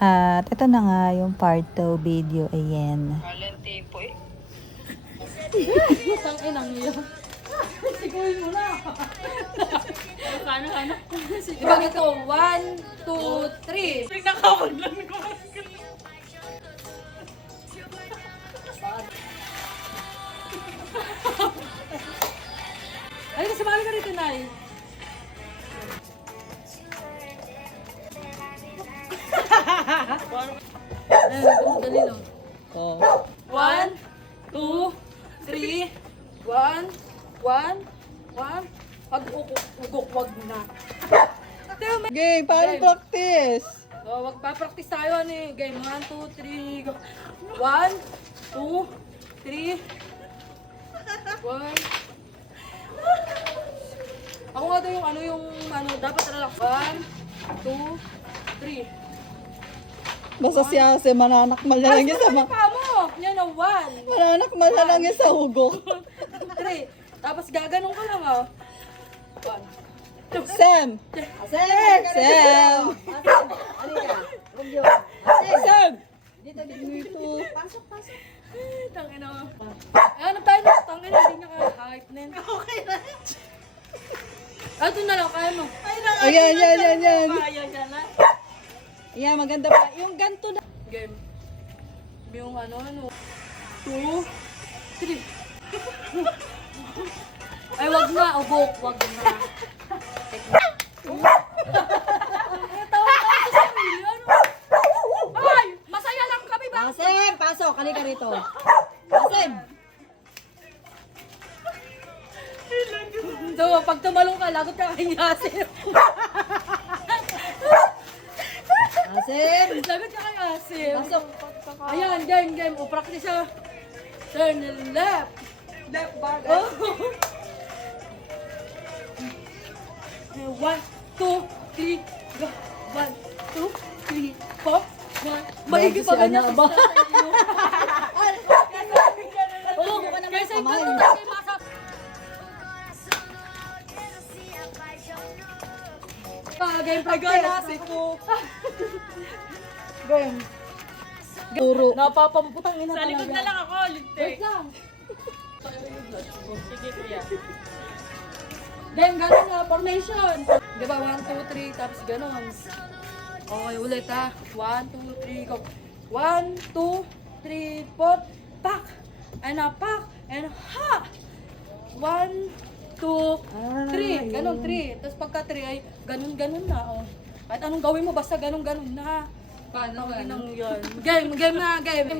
At ito na nga yung part 2 video. Ayan. Valente po eh. Putang inang iyo. Sigurin mo na. Ano? Ibang ito. 1, 2, 3. Nakawag lang ko. Ay, sumali ka rito, Nay. Dali lang. Oh. 1, 2, 3, 1, 1, 1. Pag-ugok, wag na. Game, paano Game. practice? So, magpa-practice tayo ni game. 1, 2, 3, go. 1, 2, 3, 1. Ako nga daw yung dapat relax. 1, 2, 3. Basta si Ase, mananakmal na lang yung sa Pa mo! Yan ang 1, mananakmal na lang yung sa hugok. 3. Tapos gaganong ka lang ah. 1, 2, Sam! Sam! Sam! Dito. tangina mo. Ano tayo na? Tangina, hindi niya ka-hype na yun. Okay na. Ito na lang, kaya mo. Ayan. Kaya niya na. Ayan, maganda pa. Yung ganto na. Game. Yung 2, 3. Ay, wag na. Ugok, wag na. Ay, masaya lang kami ba? Asem, pasok. Halika rito. Asem! So, pag tumalong ka, lagot ka kay Yasir. Asem! Lagot ka kay Yasir. Pasok. Ayan, game. O, practice ah. Turn left. Left bar. Oh. 1, 2, 3, go. 1, 2, 3, 4, 1. Maigi pa ganyan. Ba? Oo, kaysa yung ganun tayo kay Masa. Game practice. Game. Puro. Napapamuputang ina Sa likod na lang ako, Wait lintik. lang. Sige kuya. Game, ganun na, formation. Di ba, 1, 2, 3, tapos ganun. Okay, ulit ha. 1, 2, 3, go. 1, 2, 3, 4, pak! And a pak! And ha! 1, 2, 3. Ganun, 3. Tapos pagka 3 ay ganun na. Oh. Kahit anong gawin mo, basta ganun na. Paano ba? Game na, game.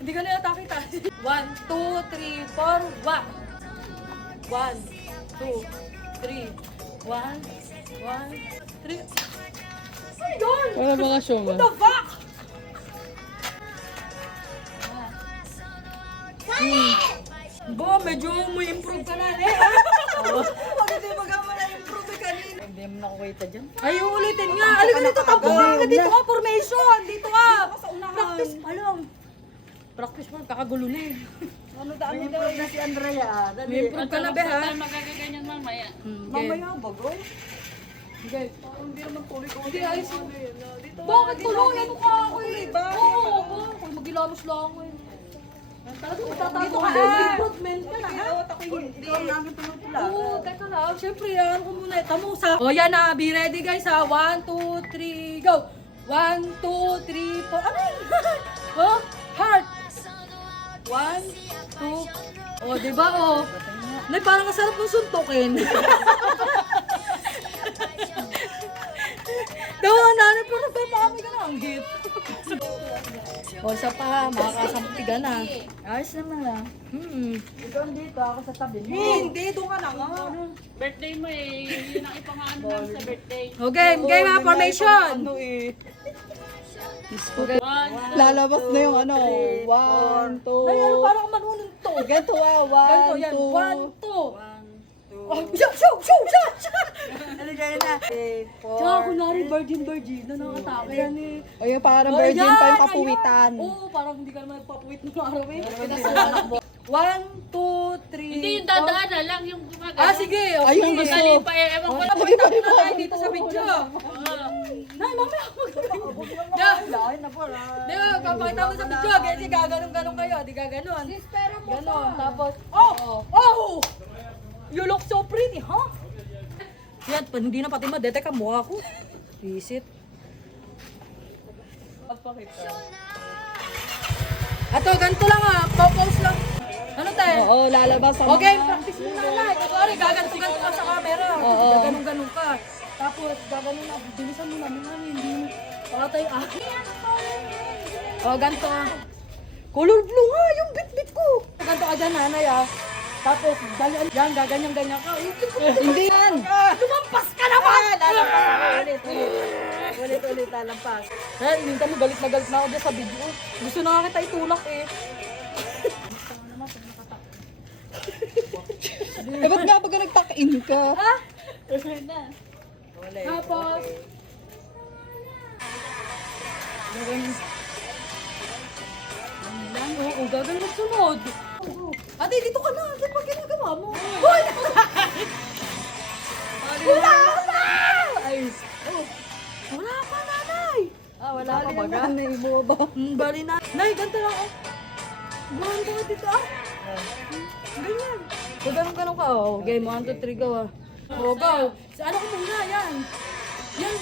Hindi ka na nakita. 1, 2, 3, 4, wak! 1, 2, 3, 1, 1, 3. Oh my God! Wala mga show What the fuck? Bo, medyo may improve ka na eh. Pag hindi magama na improve kanina. Hindi mo nakukita dyan. Ay, ulitin nga. Alin ka dito, tabuhan ka dito ka, formation. Dito ka. Practice pa lang. Practice pa, kakagulo na eh. Ano daan mo daw na si Andrea? May improve ka na be ha. Magagaganyan mamaya. Mamaya bagoy. Okay. Hindi naman tuloy ko. Hindi, ayos mo. Dito. Bakit tulungan mo ka ako eh? ba? Oo, kung magilamos lang ako eh. Tatato ka improvement ka na ha? Ikaw ang namin tumutula. Oo, teka lang. Siyempre, yan ko muna. Tamo sa... O yan na, be ready guys ha. 1, 2, 3, go! 1, 2, 3, 4. Ano yun? Oh, heart. 1, 2. O, diba o? Nay, parang kasarap ng suntukin. Daw ang nanay, pero kami ka na ang hit. O, isa pa, makakasampi ka na. Ayos naman ah. Ikaw dito, ako sa tabi mo. Hindi, doon ka na nga. Birthday mo eh. Yun ang ipangaan lang sa birthday. Okay, game ha, formation. Okay. Lalabas na yung ano. 1, 2. Ay, ano, parang manunong to. Ganto ah. Ganito, 1, yan. 2. 1, 2. Oh, show! Ano gaya na? 3, 4. Tsaka kunwari virgin na nakatake yan eh. O yung parang Oh, virgin yan, pa yung ayan. kapuwitan. Oo, parang hindi ka naman nagpapuwit ng araw eh. 1, 2, 3, Hindi yung dadaan na lang, yung gumagano. Ah, sige. Okay. Ay, yung gusto. Mali pa eh. Ewan ko lang. Napakita na tayo dito sa video. Nay, mamaya. Di ba, papakita mo sa video, kasi gaganon-ganon kayo, di gaganon. Ganon, tapos, oh! You look so pretty, huh? Yan, hindi na pati ma-detect ang mukha ko. Visit. Ato, ganito lang pause lang. Ano tayo? Oo, lalabas ang Okay, practice muna lang. Sorry, gaganto-ganto ka sa camera. Oo. Gaganon-ganon ka. Tapos, gaganon na, bilisan mo namin hindi mo. Baka tayo, ganito Color blue nga, yung bit-bit ko. Ganito ka dyan, nanay Tapos, yan, gaganyan-ganyan ka. Hindi yan. Lumampas ka naman! Ulit, lalampas. Eh, minta mo galit na ako dyan sa video. Gusto na nga kita itulak Ba't nga baga nagtakain ka? Ha? Ulit. Tapos, Oo, gagawin mo sunod. Ate, dito ka na. Ano ba ginagawa mo? Hoy! Wala pa! Ay, wala pa, nanay. Wala pa baga? Ano mo ba? Bali na. Nay, ganito lang Buwan ka dito Ganyan. So, ganun ka Game 1, 2, 3, go go. Sa ano ko muna, yan. Yan,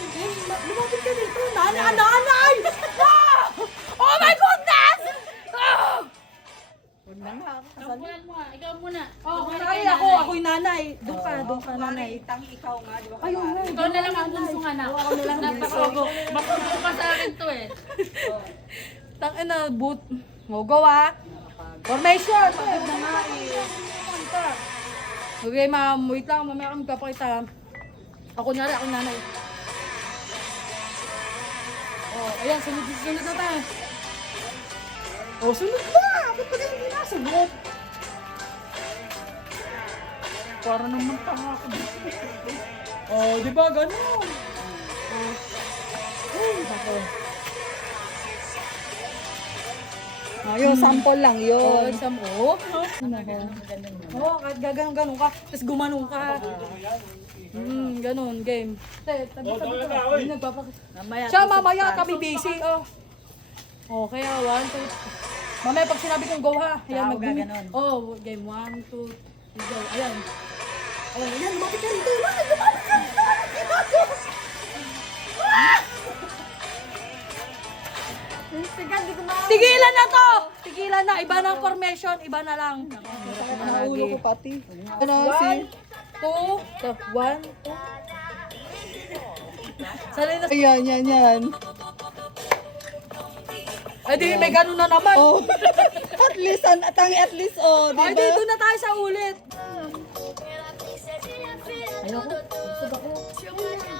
lumapit ka dito. Nanay! Oh my goodness! Huwag na nga. Kampuan mo ikaw muna. Nanay, ako yung nanay. Doon ka, nanay. Tangi ikaw nga, di ba? Ayun nga. Ikaw na lang ang bunsong anak. Ako na lang napakago. Makulo pa sa akin to Tangin na, boot. Go Formation! Pagod na nga Okay, ma'am. Wait lang. Mamaya kami papakita. Ako nyari, ako nanay. Ayan. Sunod na tayo. Sunod na! Ba't pa ganyan hindi nasagot? Para naman tanga ako dito. Di ba? Ganun. Ako. Ayun, sample lang yun. Exam mo. Kahit gaganong-ganon ka, tapos gumanong ka. Ganon, game. Tabi ka. Hindi nagpapakita. Siya, mamaya kami busy. Kaya 1, 2. Mamaya pag sinabi kong go ha. Ayan, gaganon. Game 1, 2, 3, go. Ayan. Ayan, lumapit ka rito. Lumapit ka rito. Tigilan na to! Tigilan na. Iba na ang formation. Iba na lang. Ang ulo ko pati. Ano si? 1, 2. Sanay na. Ayan, yan. Ay, di, may ganun na naman. Oh. At least, diba? Ay, dito na tayo sa ulit. Ayoko. Busog ako.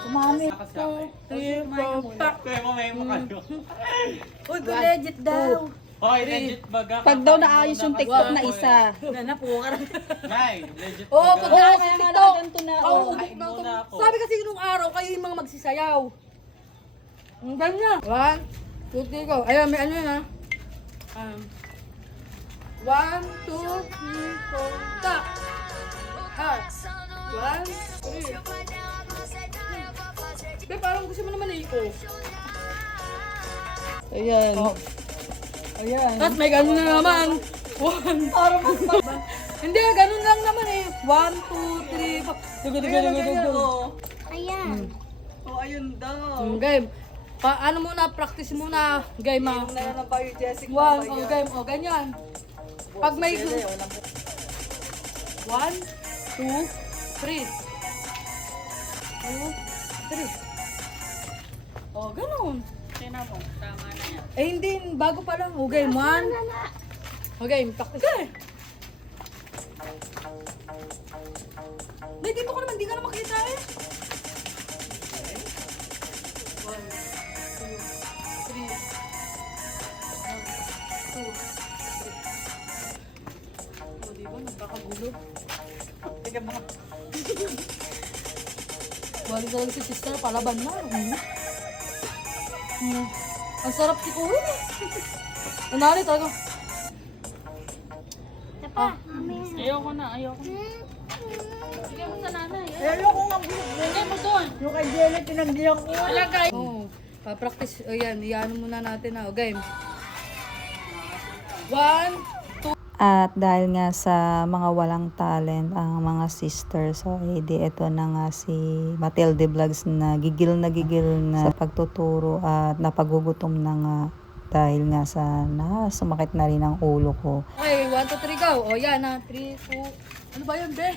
Mami. 2, 3, 4, pak. Uy, legit daw. Hoy, legit baga. Pag daw naayos yung TikTok na isa. Napuha ka rin. Nay, legit Oo, baga. pag naayos kaya yung nga TikTok. nakaganto na, Pauubok Kain na ito. muna ako. Sabi kasi nung araw, kayo yung mga magsisayaw. Ang ganyan. 1, 2, 3, go. Ayan, may ano yun 1, 2, 3, 4, tak. 1, 3. Parang gusto mo naman iko. Ayan. Ayan. Tapos may ganun na naman. 1. Hindi, ganun lang naman 1, 2, 3, 4. Dugo. Ayan. Ayun daw. Game. Ano muna, practice muna. Game Yung na ba yung Jessica? 1, game. Ganyan. Pag may 1, 2, 3. 2, 3. Ganun. Tingnan mo, tama na yan. Hindi, bago pa lang. Game 1. Game, practice ka Hindi, dito ko naman, di ka na makita 1, 2, 3. Diba, nagkakagulo. Teka mga. Balik talaga si sister, palaban na. Ang sarap si Kuya. Nanali talaga. Ayoko na. Sige mo sa nanay. Ayoko nga. Lagay mo doon. Yung kay Jenny, tinanggihan ko. Lagay. Practice, ayan, iyan muna natin na. Game. 1, At dahil nga sa mga walang talent ang mga sisters, so edi ito na nga si Matilde Vlogs na gigil na sa pagtuturo at napagugutom na nga dahil nga sa sumakit na rin ang ulo ko. Okay, 1, 2, 3, go. O yan na, 3, 2, ano ba yun, be?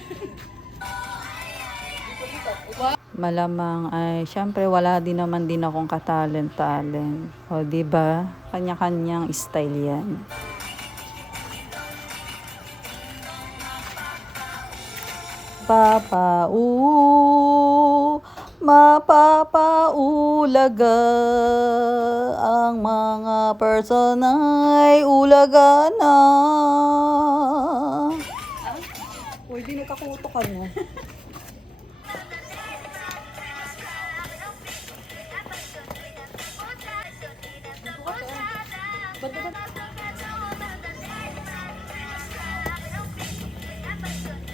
Malamang ay syempre wala din naman din akong katalent. O di ba? Kanya-kanyang style 'yan. Mapapaulaga ang mga personay ulaga na. Uy, di nagkakutokan mo.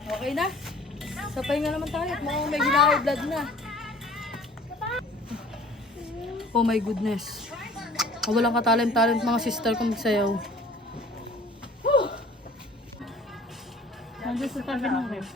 Okay na? Sapay nga naman tayo at mukhang may high blood na. Oh my goodness. Oh, walang katalent-talent mga sister kong sayaw. Nandiyan sa tabi ng ref.